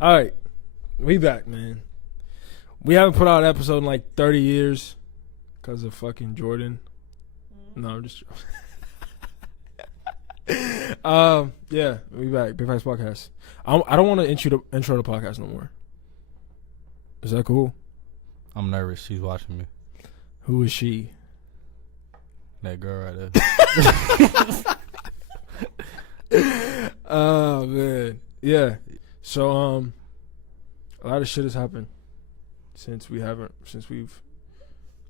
All right, we back, man. We haven't put out an episode in like 30 years because of fucking Jordan. No, I'm just. Yeah, we back. Big Facts Podcast. I don't want to intro the podcast no more. Is that cool? I'm nervous. She's watching me. Who is she? That girl right there. Oh man, yeah. So a lot of shit has happened since we've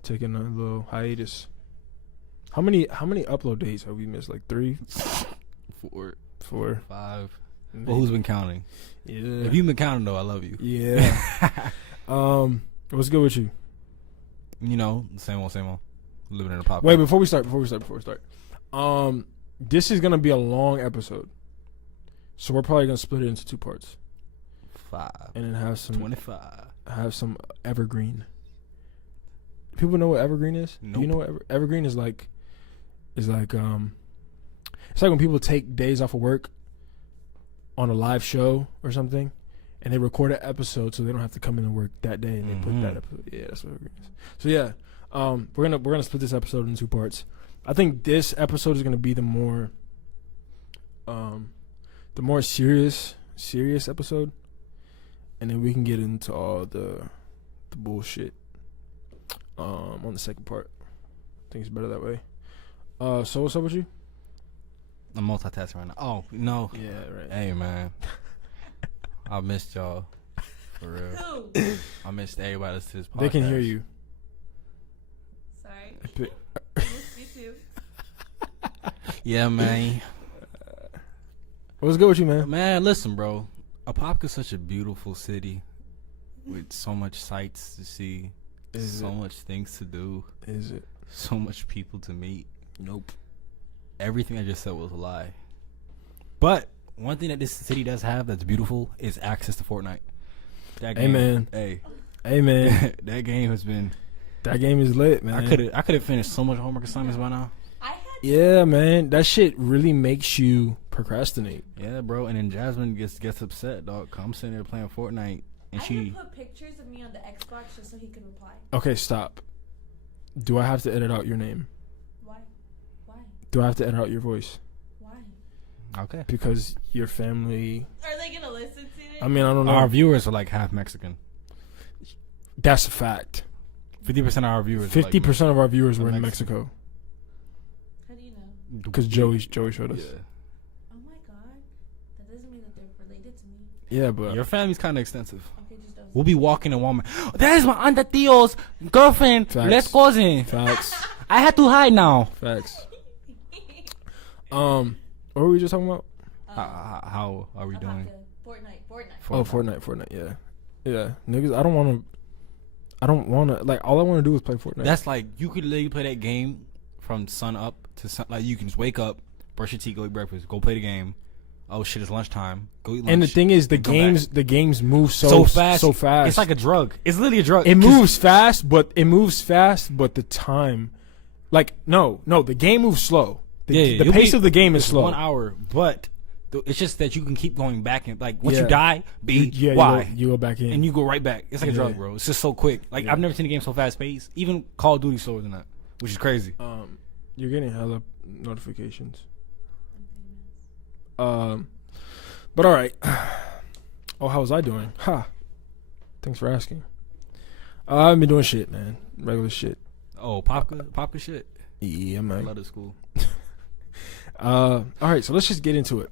taken a little hiatus. How many upload days have we missed? Like 3, 4, 5. Well, who's been counting? Yeah. If you've been counting though, I love you. Yeah. What's good with you? You know, same old. Living in a pop. Wait, before we start. This is gonna be a long episode, so we're probably gonna split it into 2 parts. 5. And then have some 25. Have some evergreen. People know what evergreen is? Nope. Do you know what evergreen is like? It's like when people take days off of work on a live show or something, and they record an episode so they don't have to come into work that day, and they put that episode. Yeah, that's what evergreen is. So yeah, we're gonna split this episode in 2 parts. I think this episode is gonna be the more serious episode, and then we can get into all the bullshit on the second part. I think it's better that way. So what's up with you? I'm multitasking right now. Oh no. Yeah, right. Hey man, I missed y'all for real. I missed everybody listening to this podcast. They can hear you. Sorry. Me too. Yeah, man. What's good with you, man? Man, listen, bro. Apopka's such a beautiful city with so much sights to see, much things to do. Is it? So much people to meet. Nope. Everything I just said was a lie. But one thing that this city does have that's beautiful is access to Fortnite. That game, man. Hey, man. That game has been. That game is lit, man. I could have finished so much homework assignments by now. Yeah, man. That shit really makes you procrastinate. Yeah, bro. And then Jasmine gets upset, dog. I'm sitting there playing Fortnite, and I put pictures of me on the Xbox just so he could reply. Okay, stop. Do I have to edit out your name? Why? Do I have to edit out your voice? Why? Okay. Because your family. Are they gonna listen to it? I mean, I don't know. Our viewers are like half Mexican. That's a fact. 50% of our viewers. 50% of our viewers were in Mexico. How do you know? Because Joey showed us. Yeah. Oh my god, that doesn't mean that they're related to me. Yeah, but your family's kind of extensive. Okay, just don't. We'll be walking in Walmart. That is my Aunt Tio's girlfriend. Facts. Let's cousin. Facts. I had to hide now. Facts. What were we just talking about? How are we doing? Fortnite. Yeah. Niggas, I don't want to, like, all I want to do is play Fortnite. That's like, you could literally play that game from sun up to sun. Like, you can just wake up, brush your teeth, go eat breakfast, go play the game. Oh shit, it's lunchtime. Go eat lunch. And the thing is, the games move so fast. It's like a drug. It's literally a drug. It moves fast, but the time, like, no, the game moves slow. The pace of the game is slow. 1 hour, but it's just that you can keep going back and, like, once you die, Y, you go back in and you go right back. It's like a drug, bro. It's just so quick. Like, I've never seen a game so fast paced. Even Call of Duty slower than that, which is crazy. You're getting hella notifications. But all right. Oh, how was I doing? Thanks for asking. I've been doing shit, man. Regular shit. Oh, Popka shit. Yeah, man. I love this school. All right, so let's just get into it.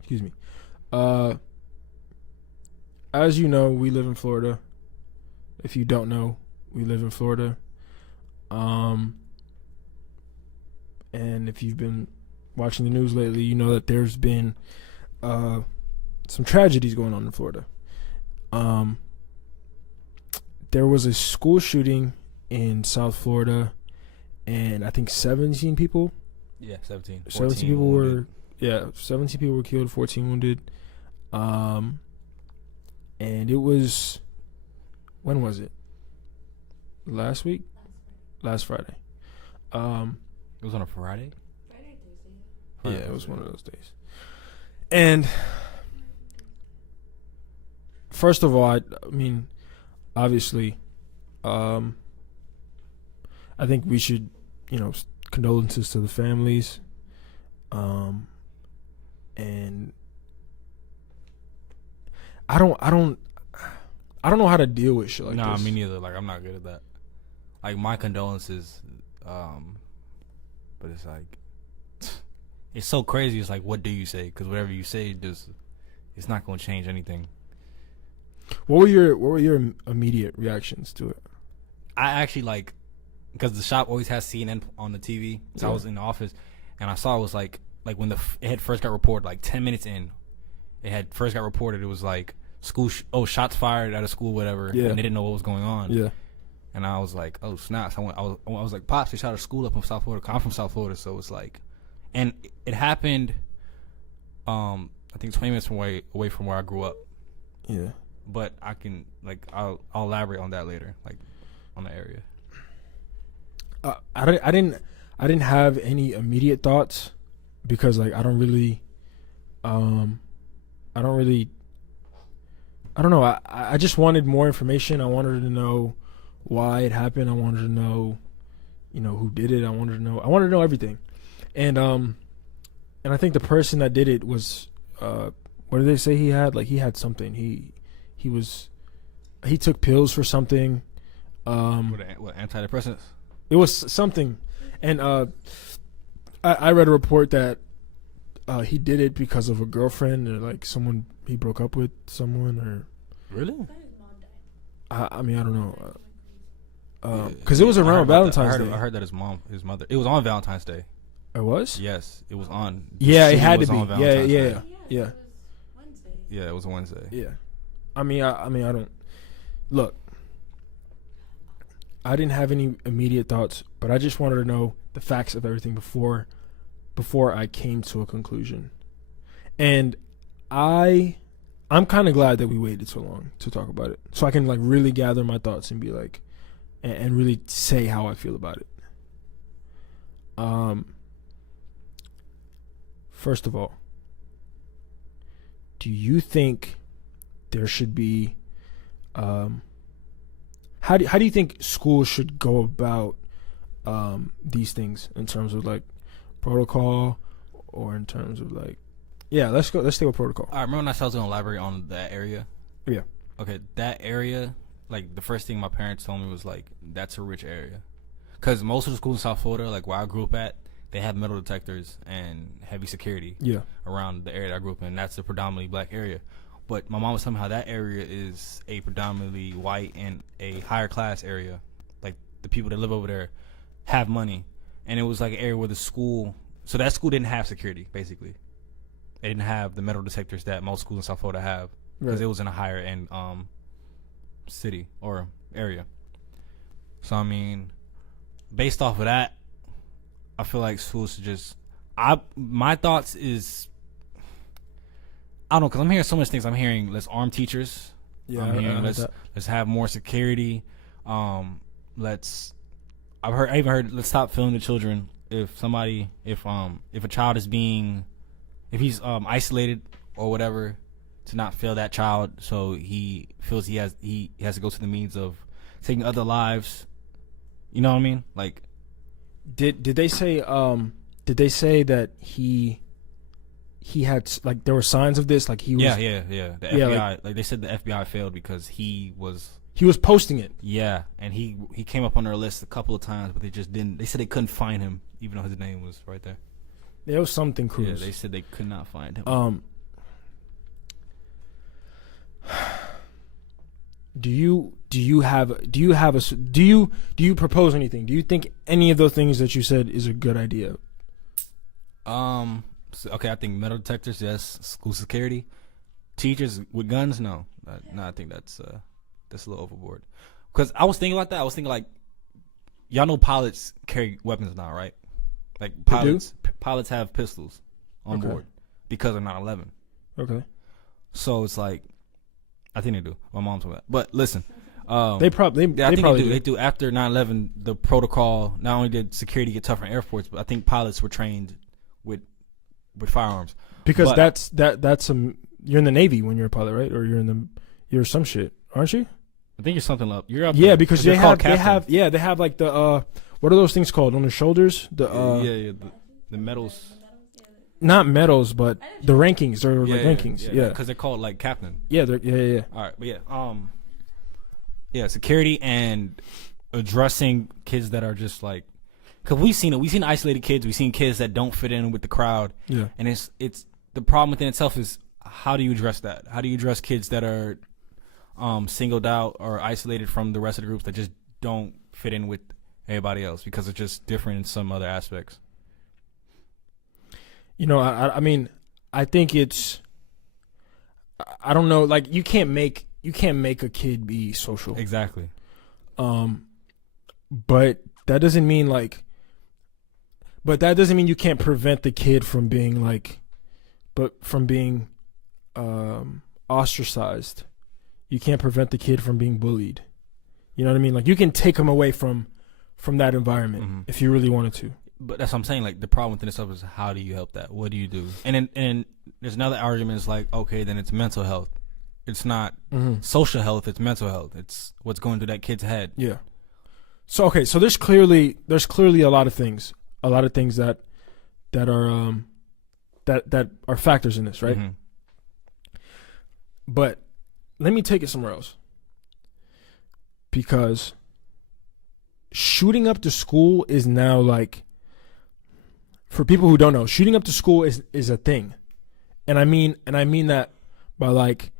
Excuse me. As you know, we live in Florida. If you don't know, we live in Florida. And if you've been watching the news lately, you know that there's been some tragedies going on in Florida. There was a school shooting in South Florida, and I think 17 people. Yeah, 17. 17 people wounded. 17 people were killed, 14 wounded. And it was, when was it? Last week? Last Friday. It was on a Friday? Friday, Tuesday. Yeah, it was one of those days. And first of all, I mean, obviously, I think we should, condolences to the families, and I don't know how to deal with shit like nah, this. me neither. Like, I'm not good at that. Like, my condolences, but it's like, it's so crazy. It's like, what do you say? Because whatever you say, it's not going to change anything. What were your immediate reactions to it? I actually because the shop always has CNN on the TV. So I was in the office, and I saw it was like when it had first got reported, like 10 minutes in, it had first got reported. It was like school, shots fired at a school, whatever. Yeah. And they didn't know what was going on. Yeah. And I was like, oh snaps! I was like, pops, they shot a school up in South Florida. I'm from South Florida, so it's like, and it happened. I think 20 minutes away from where I grew up. Yeah. But I can I'll elaborate on that later, on the area. I didn't have any immediate thoughts because I don't know. I just wanted more information. I wanted to know why it happened. I wanted to know, who did it. I wanted to know everything. And I think the person that did it was what did they say he had? He had something. He took pills for something. What antidepressants? It was something, and I read a report that he did it because of a girlfriend or someone he broke up with someone or. Really? I mean, I don't know. Because it was around Valentine's Day. I heard that his mother. It was on Valentine's Day. It was? Yes, it was on. Yeah, it had to was be. on Valentine's Day. Yeah. Yeah, it was a Wednesday. Yeah. I mean, I don't. Look, I didn't have any immediate thoughts, but I just wanted to know the facts of everything before I came to a conclusion. And I'm kind of glad that we waited so long to talk about it, so I can really gather my thoughts and be and really say how I feel about it. First of all, do you think there should be how do you think schools should go about these things in terms of protocol or in terms of let's stay with protocol. I remember when I was going to elaborate on that area. Yeah. Okay, that area, the first thing my parents told me was that's a rich area, because most of the schools in South Florida, where I grew up at, they have metal detectors and heavy security. Yeah. Around the area that I grew up in. That's a predominantly black area. But my mom was telling me how that area is a predominantly white and a higher class area. The people that live over there have money. And it was an area where the school... So that school didn't have security, basically. They didn't have the metal detectors that most schools in South Florida have. Because it was in a higher end city or area. So, I mean, based off of that, I feel like schools should just... My thoughts is... I don't know, because I'm hearing so much things. I'm hearing let's arm teachers. Yeah, I'm hearing let's have more security. I even heard let's stop failing the children. If a child is if he's isolated or whatever, to not fail that child, so he feels he has to go to the means of taking other lives. You know what I mean? Did they say that he had there were signs of this, he was the FBI they said the FBI failed because he was posting it, and he came up on their list a couple of times, but they just didn't. They said they couldn't find him even though his name was right there. There was something Cruz. Yeah, they said they could not find him. Do you propose anything? Do you think any of those things that you said is a good idea? Okay, I think metal detectors, yes. School security, teachers with guns, no. I think that's a little overboard. Because I was thinking about that. I was thinking y'all know pilots carry weapons now, right? Pilots have pistols on board because of 9/11. Okay. So it's I think they do. My mom told me that. But listen, they probably do. They do. After 9/11, the protocol, not only did security get tougher in airports, but I think pilots were trained with firearms. Because that's you're in the Navy when you're a pilot, right? Or you're in You're some shit, aren't you? I think you're something up. You're up. Yeah, there. because They're they called have captains. they have like the what are those things called on their shoulders? The the medals. not medals, but the rankings or like rankings. Yeah, because they're called like captain. yeah, yeah. All right, but security and addressing kids that are just like, because we've seen isolated kids, we've seen kids that don't fit in with the crowd, Yeah. and it's the problem within itself is how do you address that? How do you address kids that are singled out or isolated from the rest of the groups that just don't fit in with everybody else because it's just different in some other aspects? You know, I mean, I think it's, I don't know, like you can't make a kid be social. Exactly. But that doesn't mean you can't prevent the kid from being ostracized. You can't prevent the kid from being bullied. You know what I mean? Like you can take him away from that environment if you really wanted to. But that's what I'm saying. Like the problem within itself is how do you help that? What do you do? And then there's another argument. Is like, okay, then it's mental health. It's not social health. It's mental health. It's what's going through that kid's head. Yeah. So okay, so there's clearly a lot of things that are factors in this, right? Mm-hmm. But let me take it somewhere else, because shooting up the school is now like, for people who don't know, shooting up the school is a thing, and I mean that by like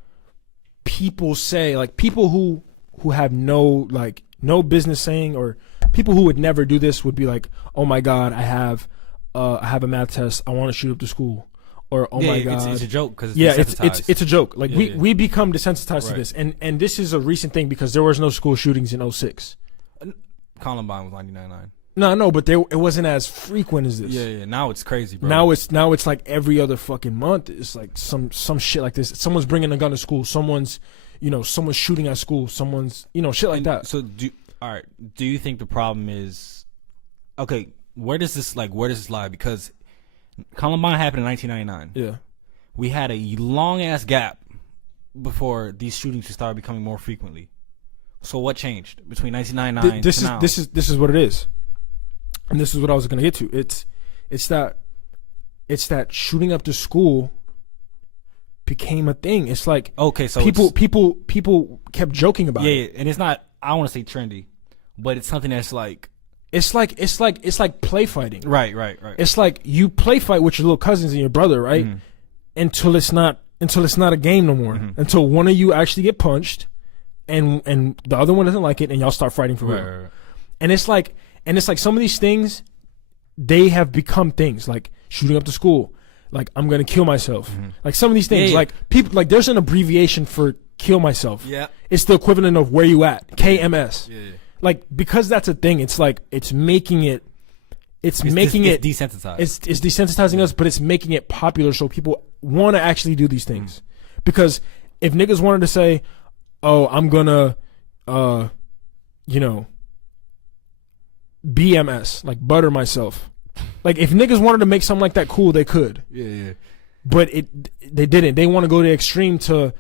people say, like people who have no business saying, or people who would never do this would be like, oh my god, I have a math test, I want to shoot up the school, or oh my god, it's a joke because it's a joke. Like Yeah. we become desensitized to Right. this, and this is a recent thing because there was no school shootings in 06. Columbine was 99.9. No, but it wasn't as frequent as this. Yeah. Now it's crazy, bro. Now it's like every other fucking month. It's like some shit like this. Someone's bringing a gun to school. Someone's shooting at school. Someone's shit like that. So do you think the problem is, okay? Where does this lie? Because Columbine happened in 1999. Yeah. We had a long ass gap before these shootings started becoming more frequently. So what changed between 1999 This to now? is what it is, and this is what I was gonna get to. It's that shooting up the school became a thing. It's like, okay, so people kept joking about it. Yeah, and it's not, I don't want to say trendy, but it's something that's like It's like play fighting. right. It's like you play fight with your little cousins and your brother, right? Mm-hmm. Until it's not a game no more. Mm-hmm. Until one of you actually get punched, and the other one doesn't like it, and y'all start fighting for real. Right. And it's like some of these things, they have become things like shooting up the school, like I'm gonna kill myself. Like some of these things, Yeah. like people, like there's an abbreviation for kill myself. Yeah. It's the equivalent of where you at, KMS. Yeah. Like because that's a thing, it's like it's making it desensitized. It's desensitizing us, but it's making it popular so people want to actually do these things. Because if niggas wanted to say, "Oh, I'm gonna, BMS, like butter myself," like if niggas wanted to make something like that cool, they could. Yeah. But they didn't. They want to go to the extreme to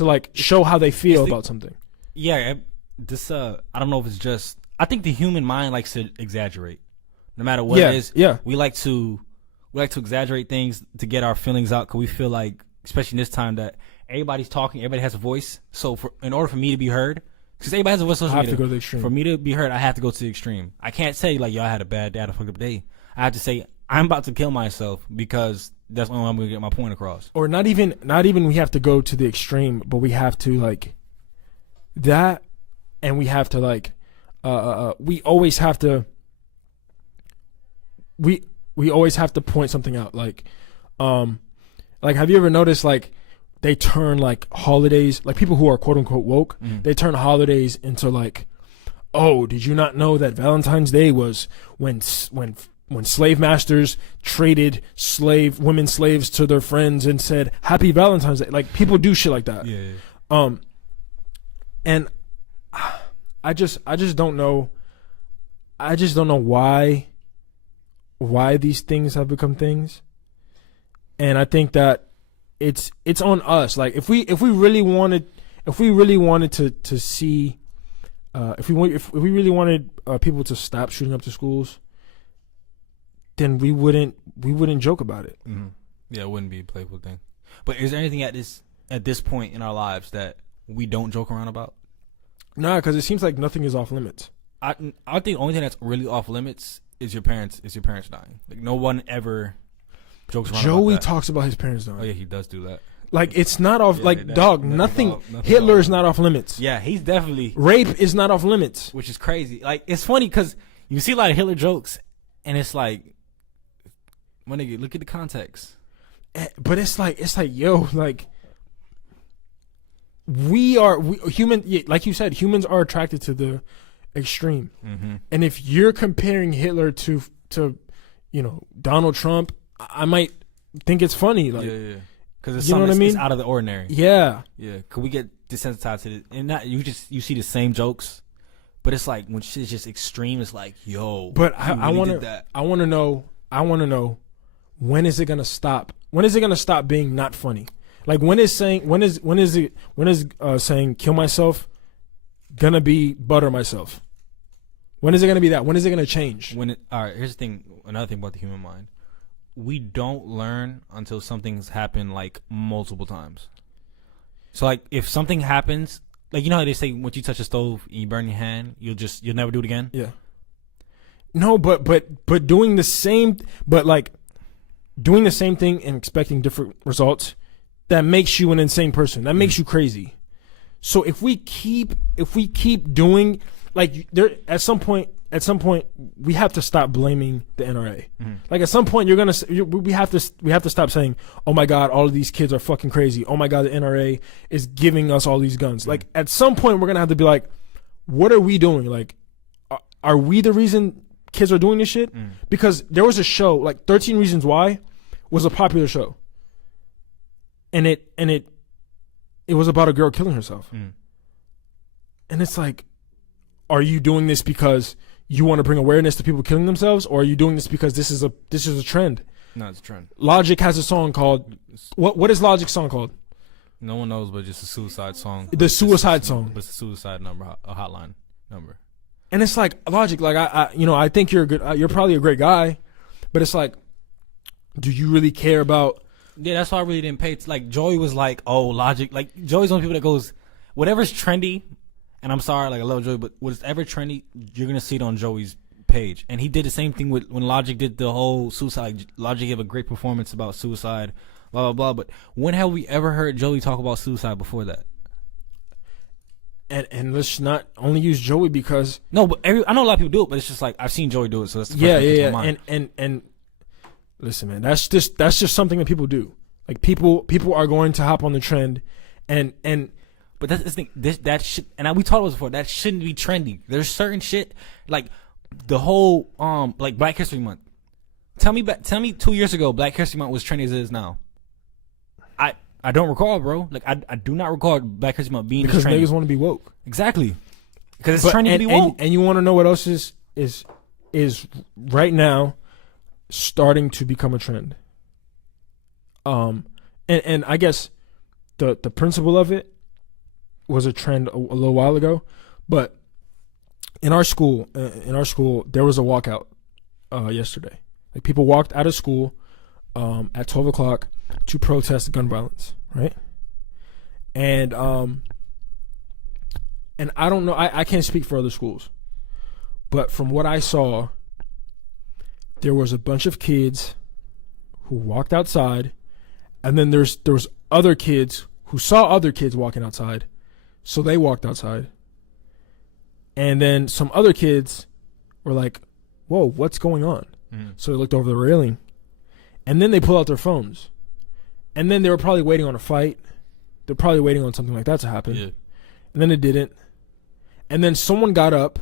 like show how they feel about something. Yeah, this I don't know if it's just, I think the human mind likes to exaggerate. No matter what it is, we like to exaggerate things to get our feelings out, because we feel like, especially in this time, that everybody's talking, everybody has a voice. So in order for me to be heard, because everybody has a voice on social media, to go to the extreme. For me to be heard, I have to go to the extreme. I can't say like, yo, I had a bad day, I had a fucked up day. I have to say I'm about to kill myself because that's the only way I'm gonna get my point across. Or not even we have to go to the extreme, but we have to like that, and we have to like we always have to point something out, like have you ever noticed like they turn like holidays, like people who are quote unquote woke, they turn holidays into like, oh, did you not know that Valentine's Day was when slave masters traded women slaves to their friends and said Happy Valentine's Day? Like people do shit like that. Yeah. And I just don't know. I just don't know why these things have become things. And I think that it's on us. Like if we really wanted to see, if we really wanted people to stop shooting up the schools, then we wouldn't joke about it. Mm-hmm. Yeah, it wouldn't be a playful thing. But is there anything at this point in our lives that we don't joke around about? Nah, because it seems like nothing is off limits. I think the only thing that's really off limits is your parents dying. Like no one ever jokes around. Joey about that. talks about his parents dying. Oh yeah, he does do that. Like it's not off. Yeah, like dog, nothing. Hitler is not off limits. Yeah, he's definitely. Rape is not off limits. Which is crazy. Like it's funny because you see a lot of Hitler jokes, and it's like, my nigga, look at the context. But it's like yo, like we human. Like you said, humans are attracted to the extreme. Mm-hmm. And if you're comparing Hitler to Donald Trump, I might think it's funny. Like, yeah. Because you know what I mean? It's out of the ordinary. Yeah. Could we get desensitized to it? And not you see the same jokes, but it's like when shit's just extreme. It's like, yo. But I want to know when is it gonna stop? When is it gonna stop being not funny? Like when is saying kill myself gonna be butter myself? When is it gonna be that? When is it gonna change? All right, here's the thing. Another thing about the human mind. We don't learn until something's happened like multiple times. So like if something happens, like you know how they say once you touch a stove and you burn your hand, you'll never do it again. Yeah. No, but doing the same, doing the same thing and expecting different results, that makes you an insane person. That makes you crazy. So if we keep doing like there at some point we have to stop blaming the NRA. Mm-hmm. Like at some point we have to stop saying, oh my God, all of these kids are fucking crazy. Oh my God, the NRA is giving us all these guns. Mm-hmm. Like at some point we're gonna have to be like, what are we doing? Like, are we the reason kids are doing this shit? Mm. Because there was a show like 13 Reasons Why was a popular show, and it was about a girl killing herself. Mm. And it's like, are you doing this because you want to bring awareness to people killing themselves, or are you doing this because this is a trend? No, it's a trend. Logic has a song called what is Logic's song called? No one knows, but just a suicide song. The suicide song. It's a suicide number, a hotline number. And it's like, Logic, like I think you're you're probably a great guy, but it's like, do you really care about? Yeah, that's why I really didn't pay. Like Joey was like, oh, Logic. Like Joey's one of the people that goes, whatever's trendy. And I'm sorry, like I love Joey, but whatever trendy, you're gonna see it on Joey's page. And he did the same thing when Logic did the whole suicide. Logic gave a great performance about suicide, blah blah blah. But when have we ever heard Joey talk about suicide before that? And let's not only use Joey because no, but I know a lot of people do it, but it's just like I've seen Joey do it, so that's the first thing that comes to my mind. And listen, man, that's just something that people do. Like people are going to hop on the trend, and. But that's the thing. That shit, and we talked about this before. That shouldn't be trendy. There's certain shit like the whole like Black History Month. Tell me 2 years ago Black History Month was trendy as it is now. I don't recall, bro. Like I do not recall Black History Month being because trendy. Niggas want to be woke. Exactly. Because it's trendy to be woke. And you want to know what else is right now starting to become a trend. And I guess the principle of it was a trend a little while ago, but in our school there was a walkout yesterday. Like people walked out of school at 12 o'clock to protest gun violence, right? And I don't know, I can't speak for other schools, but from what I saw, there was a bunch of kids who walked outside, and then there was other kids who saw other kids walking outside. So they walked outside. And then some other kids were like, whoa, what's going on? Mm-hmm. So they looked over the railing. And then they pulled out their phones. And then they were probably waiting on a fight. They're probably waiting on something like that to happen. Yeah. And then it didn't. And then someone got up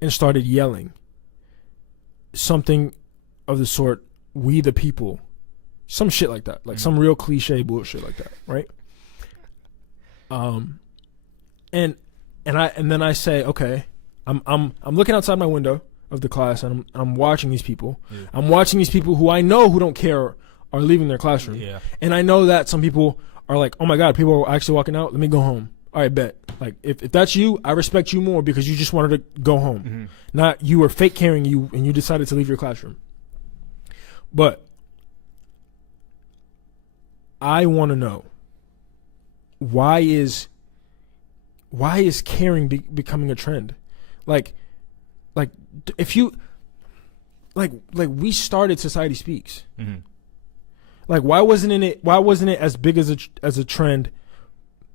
and started yelling. Something of the sort, we the people. Some shit like that. Like some real cliche bullshit like that, right? And then I say, okay, I'm looking outside my window of the class, and I'm watching these people. Yeah. I'm watching these people who I know who don't care are leaving their classroom. Yeah. And I know that some people are like, oh my God, people are actually walking out. Let me go home. All right, bet. Like, if that's you, I respect you more because you just wanted to go home. Mm-hmm. Not you were fake carrying you and you decided to leave your classroom. But I want to know, why is caring becoming a trend? Like if you like we started Society Speaks. Mm-hmm. Like why wasn't it as big as a trend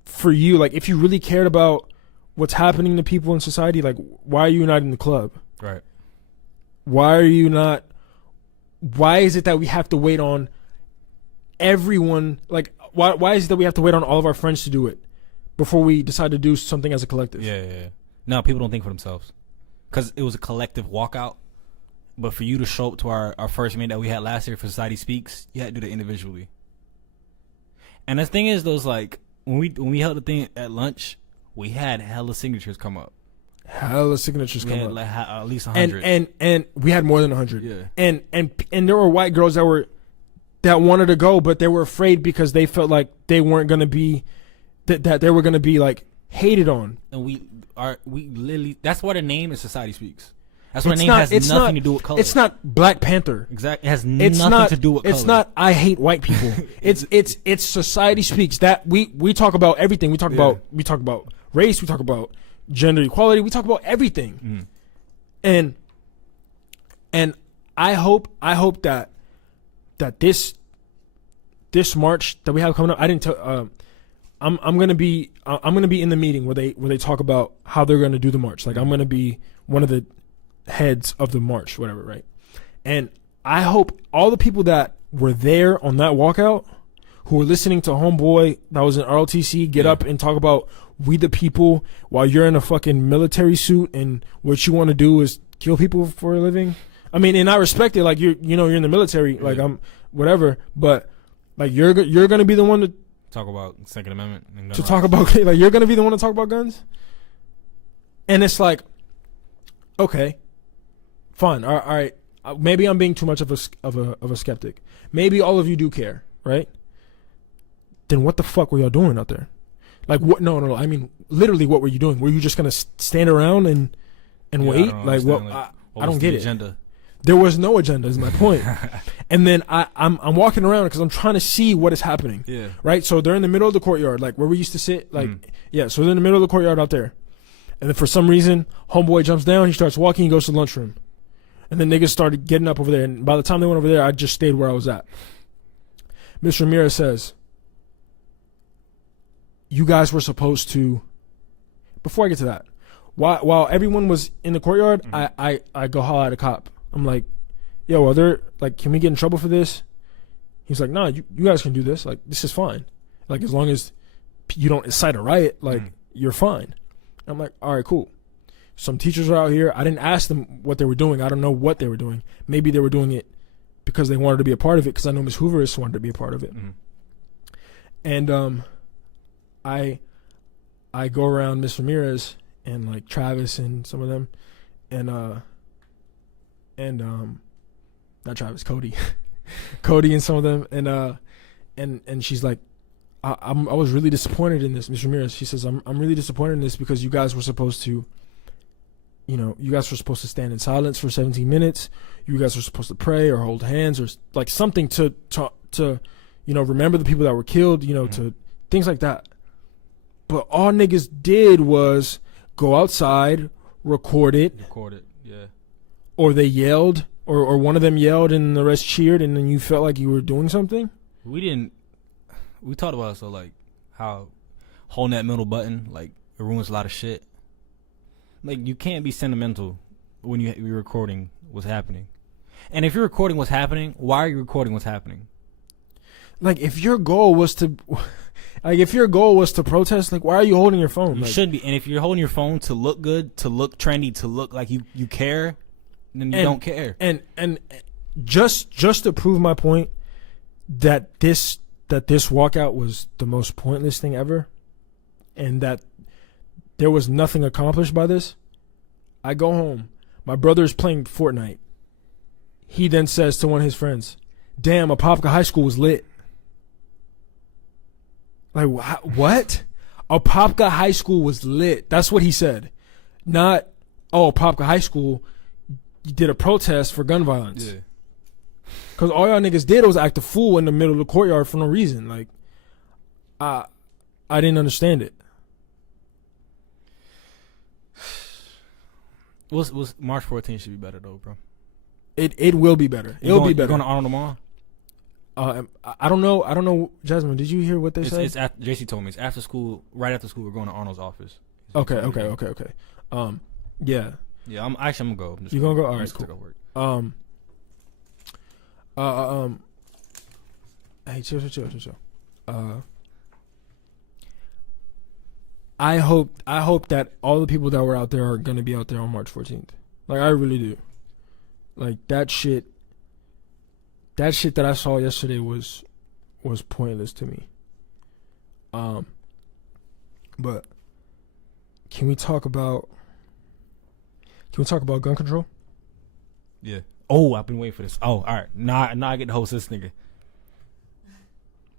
for you? Like if you really cared about what's happening to people in society, like why are you not in the club? Right. Why is it that we have to wait on everyone? Like why is it that we have to wait on all of our friends to do it before we decide to do something as a collective? Yeah. No, people don't think for themselves because it was a collective walkout. But for you to show up to our first meeting that we had last year for Society Speaks, you had to do that individually. And the thing is, those like when we held the thing at lunch, we had hella signatures come up. Hella signatures We come had up. like at least 100. And we had more than 100. Yeah. And there were white girls that wanted to go, but they were afraid because they felt like they weren't going to be that they were going to be like hated on. And we literally, that's why the name is Society Speaks. That's why the name has nothing to do with color. It's not Black Panther. Exactly. It has nothing to do with color. It's not I hate white people. it's Society Speaks. That we talk about everything. We talk about race, we talk about gender equality, we talk about everything. And I hope that this march that we have coming up, I didn't tell I'm gonna be in the meeting where they talk about how they're gonna do the march. Like I'm gonna be one of the heads of the march, whatever, right? And I hope all the people that were there on that walkout, who were listening to Homeboy that was in ROTC get up and talk about we the people while you're in a fucking military suit and what you want to do is kill people for a living. I mean, and I respect it. Like you're in the military. Like I'm whatever, but like you're gonna be the one to talk about Second Amendment and gun to rights. talk about like you're gonna be the one to talk about guns. And it's like, okay, fine, all right. Maybe I'm being too much of a skeptic. Maybe all of you do care, right? Then what the fuck were y'all doing out there? Like what? No. I mean, literally, what were you doing? Were you just gonna stand around and wait? Like what? I don't get it. Agenda? There was no agenda. Is my point. And then I'm walking around because I'm trying to see what is happening. Yeah. Right. So they're in the middle of the courtyard, like where we used to sit. Like yeah. So they're in the middle of the courtyard out there. And then for some reason, Homeboy jumps down. He starts walking. He goes to the lunchroom. And then niggas started getting up over there. And by the time they went over there, I just stayed where I was at. Mr. Ramirez says, you guys were supposed to, before I get to that, while everyone was in the courtyard, I go holler at a cop. I'm like, yo, are there, like, can we get in trouble for this? He's like, nah, you guys can do this. Like, this is fine. Like, as long as you don't incite a riot, like, you're fine. I'm like, all right, cool. Some teachers are out here. I didn't ask them what they were doing. I don't know what they were doing. Maybe they were doing it because they wanted to be a part of it, because I know Ms. Hoover just wanted to be a part of it. And I go around Ms. Ramirez and like Travis and some of them, and not Travis, Cody, Cody and some of them, and she's like, I was really disappointed in this, Ms. Ramirez. She says, I'm really disappointed in this because you guys were supposed to, you guys were supposed to stand in silence for 17 minutes. You guys were supposed to pray or hold hands or like something to remember the people that were killed, to things like that. But all niggas did was go outside, record it, yeah. Or they yelled, or one of them yelled and the rest cheered, and then you felt like you were doing something. We talked about it, so like how holding that middle button, like it ruins a lot of shit. Like you can't be sentimental when you're recording what's happening. And if you're recording what's happening, why are you recording what's happening? Like if your goal was to protest, like why are you holding your phone? You shouldn't be. And if you're holding your phone to look good, to look trendy, to look like you care, then you don't care. And just to prove my point that this walkout was the most pointless thing ever, and that there was nothing accomplished by this, I go home. My brother's playing Fortnite. He then says to one of his friends, damn, Apopka High School was lit. Like, what? Apopka High School was lit. That's what he said. Not, oh, Apopka High School, you did a protest for gun violence. Yeah. Because all y'all niggas did was act a fool in the middle of the courtyard for no reason. Like, I didn't understand it. March 14th should be better though, bro. It will be better. It'll be better. You going to Arnold tomorrow? I don't know. Jasmine, did you hear what they said? It's JC told me it's after school. Right after school, we're going to Arnold's office. Okay. Yeah. Yeah, I'm gonna go. You gonna go? All right, just cool. to go work. Hey, chill. I hope that all the people that were out there are gonna be out there on March 14th. Like, I really do. Like, that shit that I saw yesterday was pointless to me. But can we talk about gun control? Yeah. Oh, I've been waiting for this. Oh, all right. Now I get to host this nigga.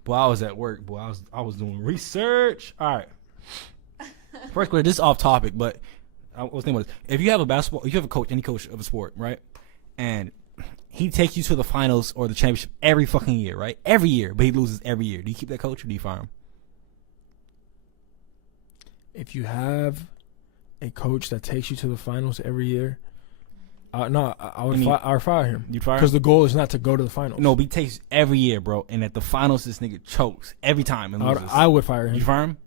Boy, I was at work. Boy, I was doing research. All right. First question, this is off topic, but I was thinking about this. If you have a coach, any coach of a sport, right? And he takes you to the finals or the championship every fucking year, right? Every year, but he loses every year. Do you keep that coach or do you fire him? If you have a coach that takes you to the finals every year, no, I would fire him. You'd fire him? Because the goal is not to go to the finals. No, but he takes every year, bro. And at the finals, this nigga chokes every time and loses. I would fire him. You fire him?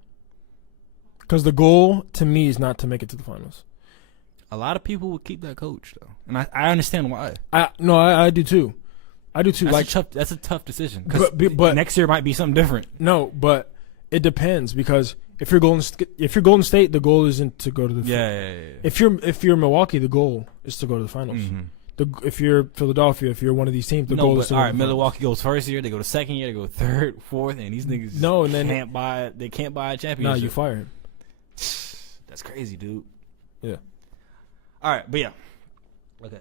Because the goal, to me, is not to make it to the finals. A lot of people would keep that coach, though. And I understand why. I do too. That's a tough decision. But next year might be something different. No, but it depends. Because if you're Golden State, the goal isn't to go to the finals. If you're Milwaukee, the goal is to go to the finals. Mm-hmm. If you're Philadelphia, if you're one of these teams, the goal is to go to the finals. Milwaukee goes first year, they go to second year, they go third, fourth, and these niggas can't buy a championship. Nah, you fire him. That's crazy, dude. Yeah. All right, but yeah. Okay.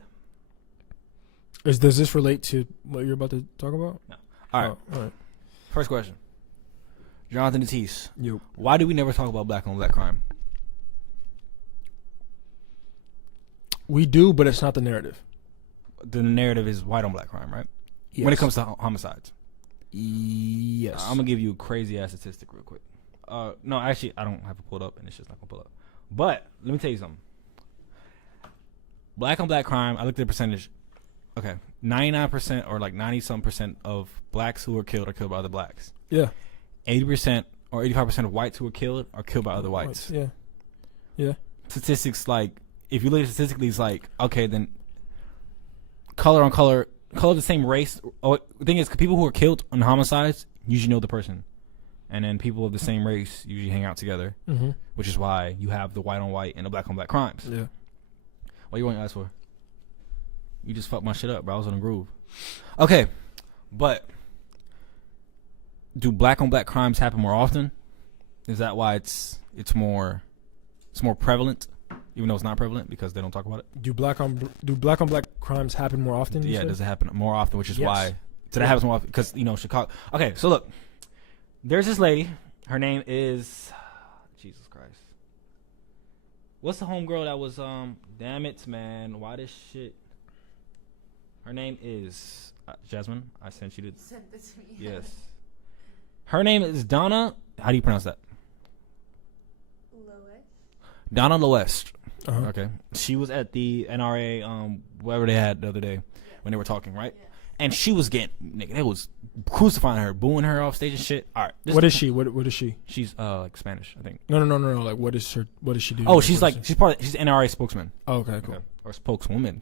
Does this relate to what you're about to talk about? No. All right. First question. Jonathan Tatis. Yep. Why do we never talk about black on black crime? We do, but it's not the narrative. The narrative is white on black crime, right? Yes. When it comes to homicides. Yes. I'm going to give you a crazy ass statistic real quick. No, actually, I don't have it pulled up, and it's just not going to pull up. But let me tell you something. Black on black crime, I looked at the percentage. Okay, 99% or like 90-some% of blacks who are killed by other blacks. Yeah. 80% or 85% of whites who are killed by other whites. Yeah. Yeah. Statistics, like, if you look at statistically, it's like, okay, then color of the same race. Oh, the thing is, people who are killed on homicides usually know the person. And then people of the same race usually hang out together, which is why you have the white on white and the black on black crimes. Yeah. What you want to ask for? You just fucked my shit up, bro. I was on a groove. Okay, but do black on black crimes happen more often? Is that why it's more prevalent, even though it's not prevalent because they don't talk about it? Do black on black crimes happen more often? Yeah, does it happen more often? Which is why that happens more often because Chicago. Okay, so look. There's this lady. Her name is Jesus Christ. What's the homegirl that was damn it, man. Why this shit? Her name is Jasmine. I sent you to Send it to me. Yes. Her name is Donna. How do you pronounce that? Donna Loest. Uh-huh. Okay. She was at the NRA whatever they had the other day when they were talking, right? Yeah. And she was getting, nigga, they was crucifying her, booing her off stage and shit. All right. What is she? What is she? She's like Spanish, I think. No. Like, what does she do? Oh, she's NRA spokesman. Oh, okay, cool. Okay. Or spokeswoman.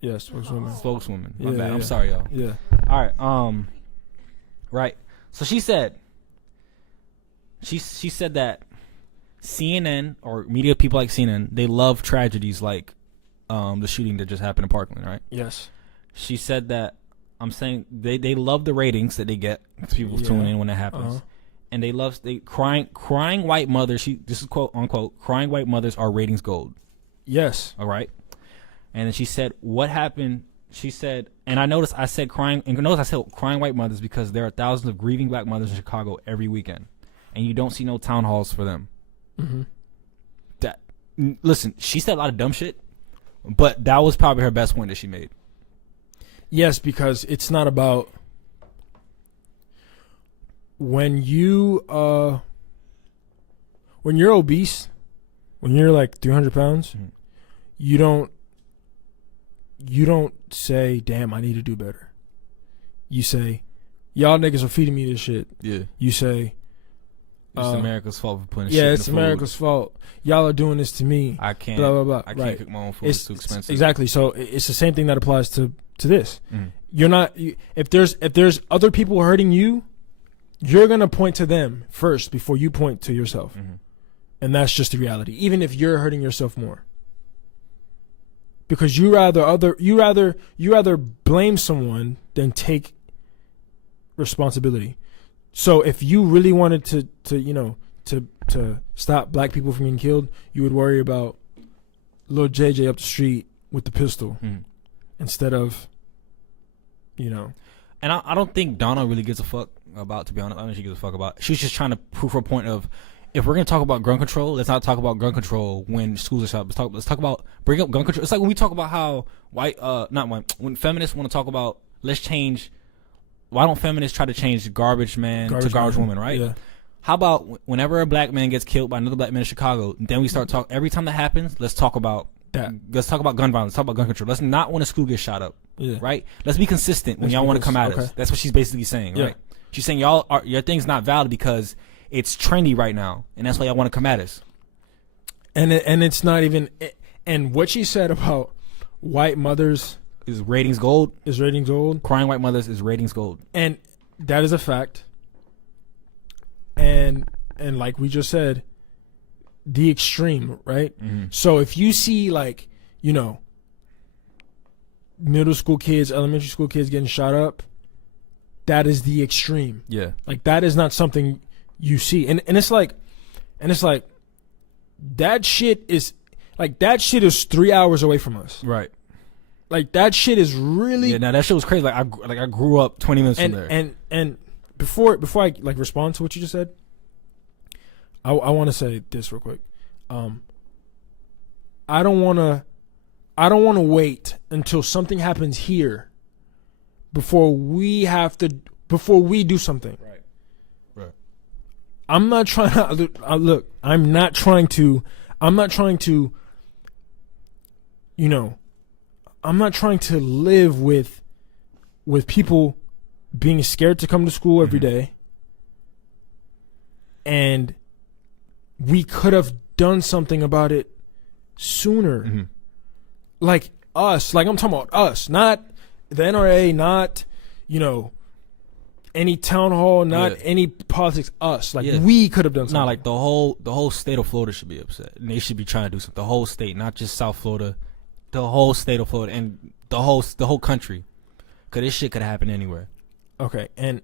Yeah, spokeswoman. Spokeswoman. My Yeah, bad. yeah. I'm sorry, y'all. Yeah. All right. Right. So she said that CNN or media people like CNN, they love tragedies like the shooting that just happened in Parkland, right? Yes. She said that I'm saying they love the ratings that they get because people tune in when that happens, and they love crying white mothers. This is quote unquote crying white mothers are ratings gold. Yes. All right, and then she said what happened She said, and I noticed I said crying white mothers because there are thousands of grieving black mothers in Chicago every weekend, and you don't see no town halls for them. Mm-hmm. Listen, she said a lot of dumb shit, but that was probably her best point that she made. Yes, because it's not about when you're obese, when you're like 300 pounds, Mhm. you don't say, damn, I need to do better. You say, y'all niggas are feeding me this shit. Yeah. You say, It's America's fault for putting shit yeah, in it's the food. America's fault. Y'all are doing this to me. I can't. Blah, blah, blah. I can't Right. cook my own food. It's It's too expensive. Exactly. So it's the same thing that applies to this. Mhm. You're not, if there's other people hurting you, you're going to point to them first before you point to yourself. Mhm. And that's just the reality. Even if you're hurting yourself more. Because you rather blame someone than take responsibility. So if you really wanted to stop black people from getting killed, you would worry about little JJ up the street with the pistol Mhm. instead of, And I don't think Donna really gives a fuck about, to be honest. I don't think she gives a fuck about. She's just trying to prove her point of, if we're going to talk about gun control, let's not talk about gun control when schools are shut. Let's talk about, bring up gun control. It's like when we talk about how when feminists want to talk about, let's change, why don't feminists try to change garbage man to garbage woman, right? Yeah. How about whenever a black man gets killed by another black man in Chicago, then we start talking, every time that happens, let's talk about That. Let's talk about gun violence, talk about gun control. Let's not when a school gets shot up. Yeah. Right? Let's be consistent when Let's y'all be want to come at okay. us. That's what she's basically saying, Yeah. right? She's saying your thing's not valid because it's trendy right now, and that's why y'all want to come at us. And it's not even, and what she said about white mothers Is ratings gold? is ratings gold, Crying white mothers is ratings gold. and that is a fact. And like we just said, the extreme, right? Mm-hmm. So if you see like, middle school kids, elementary school kids getting shot up, that is the extreme. Yeah. Like that is not something you see. And it's like that shit is 3 hours away from us. Right. Like that shit is really Yeah. Now that shit was crazy. Like I grew up 20 minutes from there. and before I like respond to what you just said, I want to say this real quick. I don't want to wait until something happens here before we do something. Right. I'm not trying to look. I'm not trying to. I'm not trying to live with people being scared to come to school every day. And we could have done something about it sooner. Mm-hmm. Like us, like I'm talking about us, not the NRA, not, any town hall, not any politics, us. Like we could have done something. No, like the whole state of Florida should be upset. And they should be trying to do something. The whole state, not just South Florida. The whole state of Florida and the whole country. Cause this shit could happen anywhere. Okay, and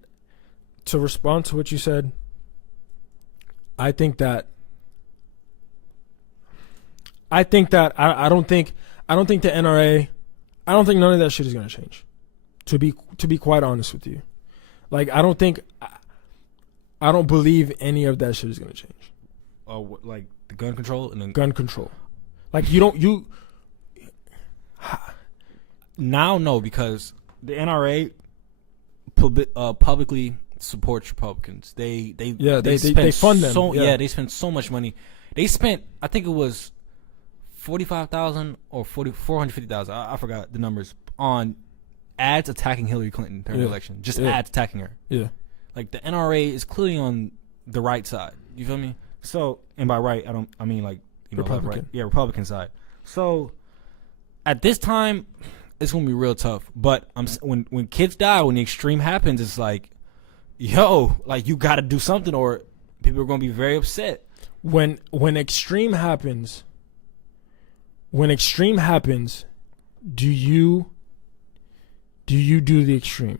to respond to what you said, I think that I don't think the NRA, I don't think none of that shit is gonna change. To be quite honest with you, like I don't believe any of that shit is gonna change. Like the gun control and then Gun control, like now no, because the NRA publicly supports Republicans. They fund them. They spend so much money. They spent, I think it was $45,000 or $450,000. I forgot the numbers on ads attacking Hillary Clinton during the election. Just ads attacking her. Yeah. Like the NRA is clearly on the right side. You feel me? So, and by right, I mean like Republican. Right. Yeah, Republican side. So at this time, it's gonna be real tough. But when kids die, when the extreme happens, it's like, yo, like you got to do something, or people are gonna be very upset. When extreme happens, do you do the extreme?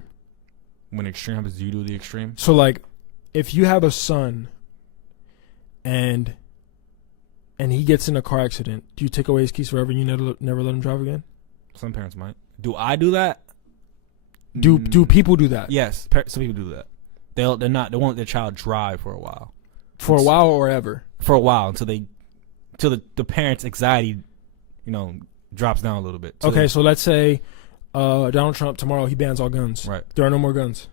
When extreme happens, do you do the extreme? So like, if you have a son, and he gets in a car accident, do you take away his keys forever and you never let him drive again? Some parents might. Do I do that? Do people do that? Yes, some people do that. They won't let their child drive for a while. For a while or ever? For a while until the parents' anxiety, drops down a little bit. Okay, so let's say Donald Trump tomorrow he bans all guns. Right. There are no more guns.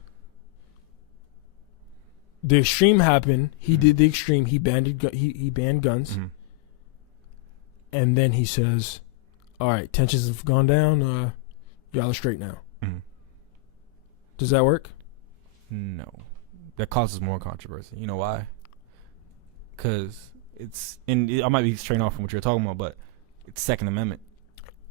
The extreme happened. He did the extreme. He banned guns. Mm-hmm. And then he says, "All right, tensions have gone down. Y'all are straight now." Mm-hmm. Does that work? No, that causes more controversy. You know why? Because I might be straying off from what you're talking about, but it's Second Amendment.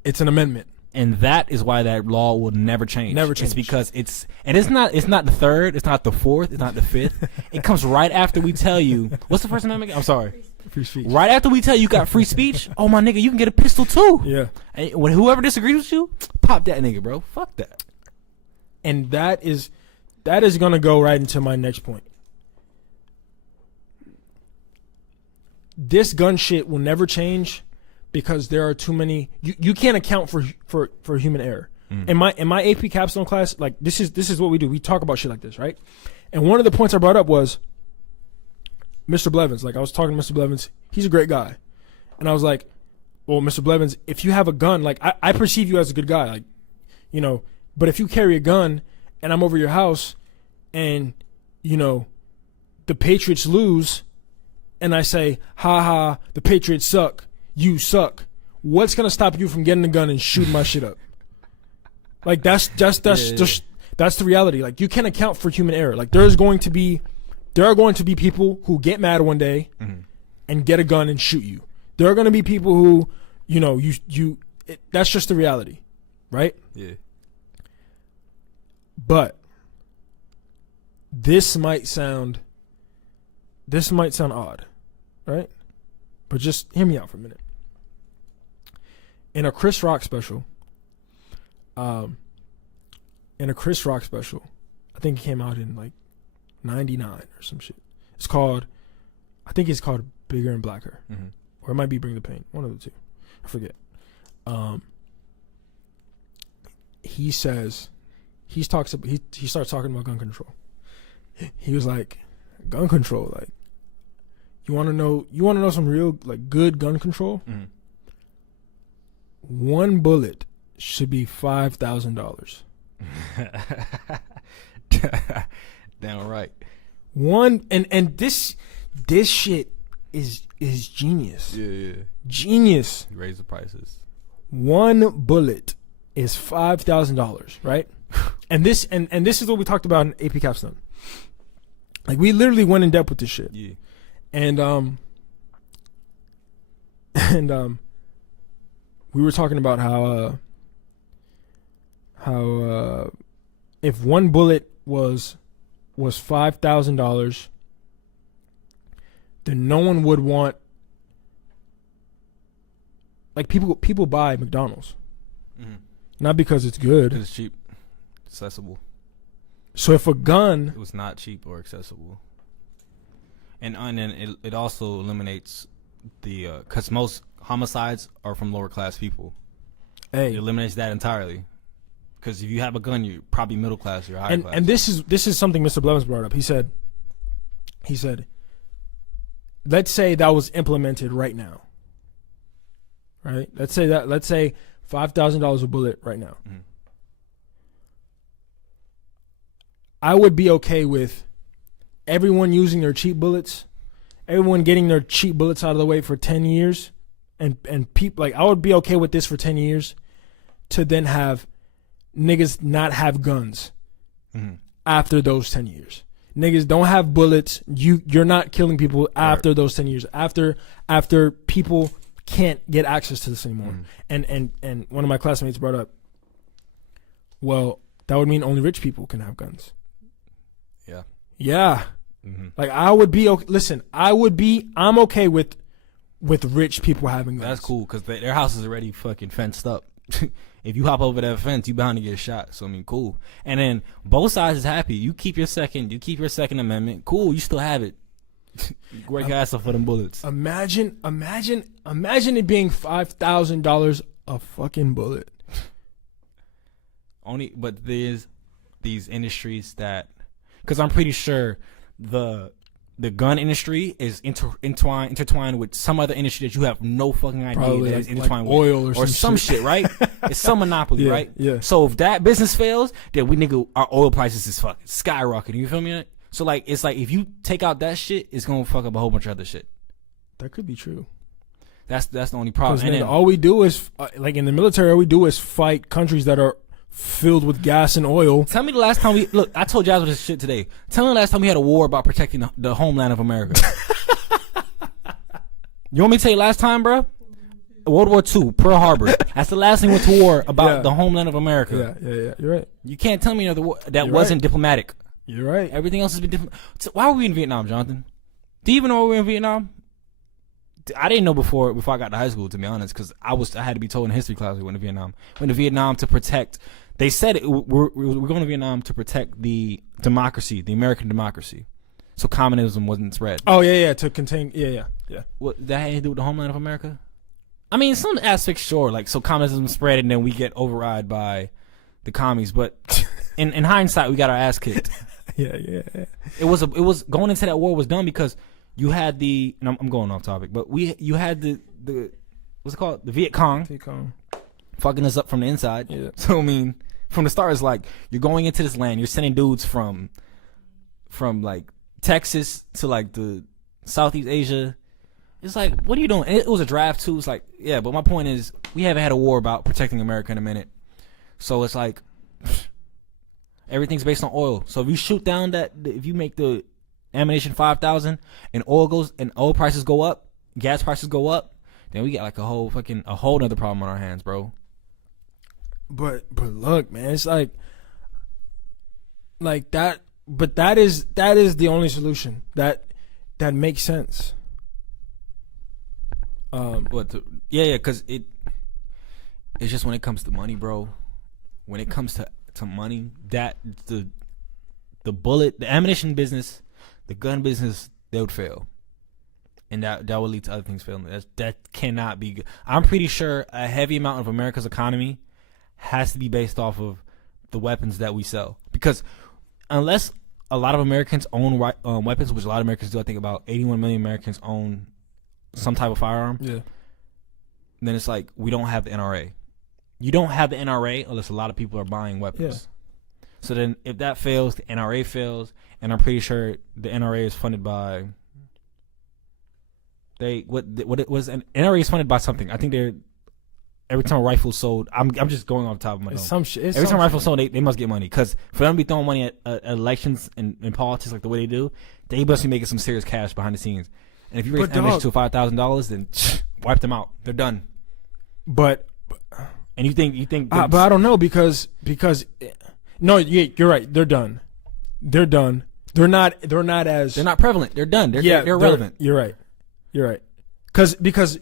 It's an amendment, and that is why that law will never change. Never change. It's because it's not the third, it's not the fourth, it's not the fifth. It comes right after we tell you what's the First Amendment? I'm sorry. Free speech. Right after we tell you got free speech. Oh my nigga, you can get a pistol too. Yeah. And when whoever disagrees with you, pop that nigga, bro. Fuck that. And that is gonna go right into my next point. This gun shit will never change because there are too many. You can't account for human error. In my AP capstone class, like this is what we do. We talk about shit like this, right? And one of the points I brought up was Mr. Blevins. Like I was talking to Mr. Blevins. He's a great guy, and I was like, "Well, Mr. Blevins, if you have a gun, like I perceive you as a good guy, like, but if you carry a gun and I'm over your house, and the Patriots lose." And I say, ha ha, the Patriots suck. You suck. What's gonna stop you from getting a gun and shooting my shit up? Like that's the reality. Like you can't account for human error. Like there are going to be people who get mad one day and get a gun and shoot you. There are going to be people who, that's just the reality, right? Yeah. But this might sound odd, right? But just hear me out for a minute. In a Chris Rock special, I think it came out in like 99 or some shit. I think it's called Bigger and Blacker. Or it might be Bring the Pain. One of the two. I forget. He starts talking about gun control. He was like, gun control, like, you want to know some real, like, good gun control? One bullet should be $5,000. Damn right. One and this shit is genius. Yeah. Genius. You raise the prices. One bullet is $5,000, right? and this is what we talked about in AP Capstone. Like we literally went in depth with this shit. Yeah. And we were talking about how if one bullet was $5,000, then no one would want, like, people buy McDonald's not because it's good, because it's cheap, accessible. So if a gun, it was not cheap or accessible, and then it also eliminates the because most homicides are from lower class people. It eliminates that entirely. Because if you have a gun, you're probably middle class or higher class. And this is something Mr. Blevins brought up. He said, let's say that was implemented right now. Right? Let's say $5,000 a bullet right now. I would be okay with everyone using their cheap bullets, everyone getting their cheap bullets out of the way for 10 years, and people, like, I would be okay with this for 10 years, to then have niggas not have guns after those 10 years. Niggas don't have bullets. You're not killing people after those 10 years. After people can't get access to this anymore. And one of my classmates brought up, well, that would mean only rich people can have guns. Yeah. Like I would be okay. Listen, I'm okay with rich people having guns. That's cool because their house is already fucking fenced up. If you hop over that fence, you bound to get shot. So I mean, cool. And then both sides is happy. You keep your Second Amendment. Cool. You still have it. Great ass off for them bullets. Imagine it being $5,000 a fucking bullet. But there's these industries that, because I'm pretty sure the gun industry is intertwined with some other industry that you have no fucking idea Probably that is like intertwined oil with, or some shit, right? It's some monopoly, Yeah, right? yeah. So if that business fails, then our oil prices is fucking skyrocketing. You feel me? So like, it's like if you take out that shit, it's gonna fuck up a whole bunch of other shit. That could be true. That's the only problem. Because And then, all we do is like in the military, all we do is fight countries that are filled with gas and oil. tell me the last time I told Jasmine this shit today. Tell me the last time we had a war about protecting the homeland of America. You want me to tell you last time, bro? World War II, Pearl Harbor. That's the last thing we went to war about the homeland of America. Yeah. You're right. You can't tell me another war that You're wasn't right. diplomatic. You're right. Everything else has been different. So why were we in Vietnam, Jonathan? Do you even know we were in Vietnam? I didn't know before I got to high school, to be honest, because I had to be told in history class we went to Vietnam. Went to Vietnam to protect. They said we're going to Vietnam to protect the democracy, the American democracy, so communism wasn't spread. Oh yeah. To contain. Yeah. What that had to do with the homeland of America? I mean, some aspects, sure, like so communism spread and then we get override by the commies. But in hindsight, we got our ass kicked. Yeah. It was going into that war was dumb because you had and I'm going off topic, but you had the what's it called, the Viet Cong fucking us up from the inside. Yeah. So I mean, from the start, it's like you're going into this land, you're sending dudes from like Texas to like the Southeast Asia. It's like, what are you doing? And it was a draft too. It's like, yeah, but my point is, we haven't had a war about protecting America in a minute. So it's like, everything's based on oil. So if you shoot down if you make the ammunition 5,000 and oil prices go up, gas prices go up, then we got like a whole nother problem on our hands, bro. But look, man, it's like that. But that is the only solution that makes sense. Because it's just when it comes to money, bro. When it comes to money, that the ammunition business, the gun business, they would fail, and that would lead to other things failing. That cannot be good. I'm pretty sure a heavy amount of America's economy has to be based off of the weapons that we sell, because unless a lot of Americans own weapons, which a lot of Americans do, I think about 81 million Americans own some type of firearm. Yeah. Then it's like we don't have the NRA. You don't have the NRA unless a lot of people are buying weapons. Yeah. So then if that fails, the NRA fails, and I'm pretty sure the NRA is funded by what it was. An NRA is funded by something. I think every time a rifle sold, I'm just going off the top of my dome. Every time a rifle sold, they must get money, because for them to be throwing money at elections and politics like the way they do, they must be making some serious cash behind the scenes. And if you raise ammunition to $5,000, then wipe them out. They're done. And you think but I don't know, because no, you're right. They're done. They're not prevalent. They're done. They're irrelevant. You're right. Because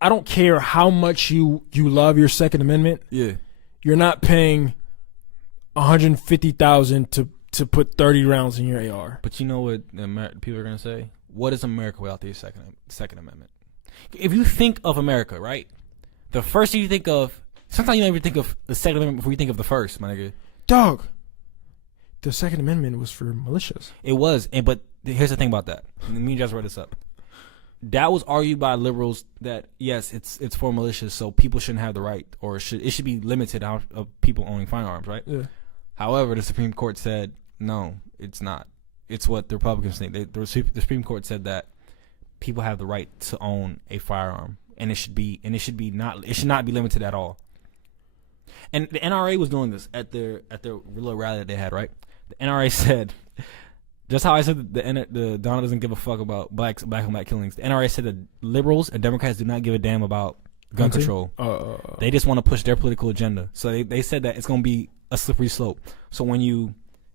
I don't care how much you love your Second Amendment. Yeah. You're not paying $150,000 to put 30 rounds in your AR. But you know what people are gonna say? What is America without the Second Amendment? If you think of America, right, the first thing you think of, sometimes you don't even think of the Second Amendment before you think of the first, my nigga. Dog, the Second Amendment was for militias. It was, but here's the thing about that. Me and Josh read this up. That was argued by liberals that yes, it's for militias, so people shouldn't have the right, or it should be limited out of people owning firearms, right? Yeah. However, the Supreme Court said no, it's not. It's what the Republicans think. The Supreme Court said that people have the right to own a firearm, and it should not be limited at all. And the NRA was doing this at their little rally that they had, right? The NRA said, just how I said the Donald doesn't give a fuck about black on black killings. The NRA said that liberals and Democrats do not give a damn about gun control. They just want to push their political agenda. So they said that it's going to be a slippery slope. So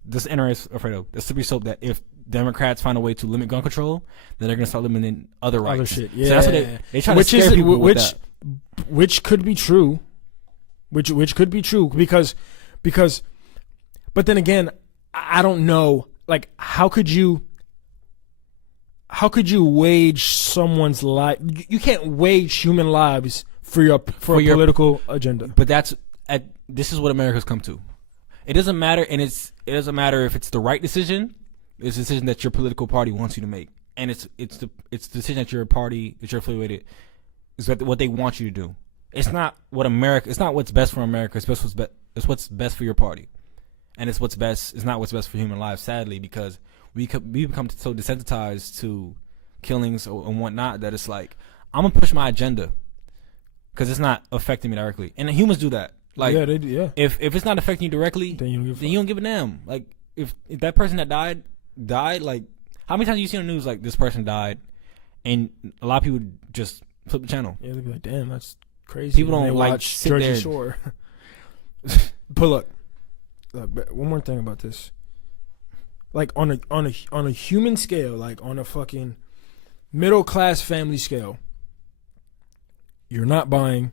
this NRA is afraid of the slippery slope that if Democrats find a way to limit gun control, then they're going to start limiting other rights. Other shit. Yeah. So that's what they try to scare people with that. Which could be true. Which could be true because but then again, I don't know, like how could you wage someone's life? You can't wage human lives for your political agenda. But that's this is what America's come to. It doesn't matter, and it doesn't matter if it's the right decision. It's a decision that your political party wants you to make, and it's the decision that your party that you're affiliated is what they want you to do. It's not It's not what's best for America. It's what's best for your party, and it's what's best. It's not what's best for human life. Sadly, because we become so desensitized to killings and whatnot that it's like I'm gonna push my agenda because it's not affecting me directly, and humans do that. Like, yeah, they do, yeah. If it's not affecting you directly, then you don't give a damn. Like, if that person that died, like, how many times you see on the news like this person died, and a lot of people just flip the channel. Yeah, they'd be like, damn, that's crazy. People don't like sit Jersey there. Shore. But look, one more thing about this. Like on a human scale, like on a fucking middle class family scale, you're not buying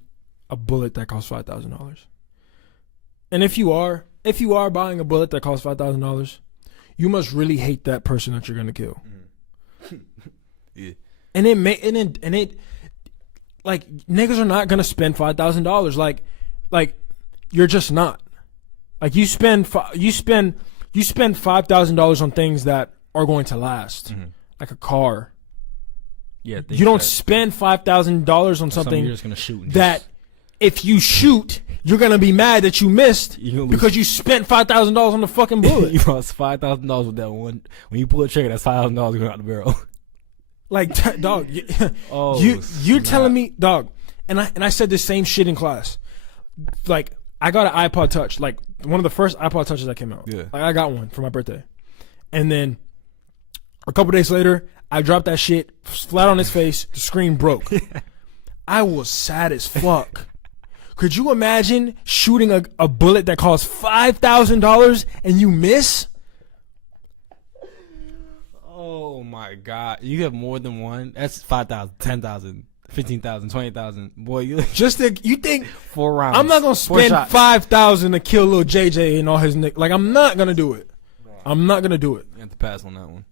a bullet that costs $5,000. And if you are buying a bullet that costs $5,000, you must really hate that person that you're gonna kill. Yeah. And it like niggas are not gonna spend $5,000. Like you're just not. Like you spend $5,000 on things that are going to last, like a car. Yeah. You don't spend $5,000 on something you're just gonna shoot that if you shoot, you're gonna be mad that you missed because you spent $5,000 on the fucking bullet. You lost $5,000 with that one. When you pull a trigger, that's $5,000 going out the barrel. Like, dog, you're telling me, dog, and I said the same shit in class. Like, I got an iPod Touch, like one of the first iPod Touches that came out. Yeah. Like, I got one for my birthday, and then a couple days later, I dropped that shit flat on his face. The screen broke. I was sad as fuck. Could you imagine shooting a bullet that costs $5,000 and you miss? Oh my God! You have more than one. That's 5,000, 10,000, 15,000, 20,000. Boy, you think 4 rounds. I'm not gonna spend $5,000 to kill little JJ and all his niggas. Like, I'm not gonna do it. I'm not gonna do it. You have to pass on that one.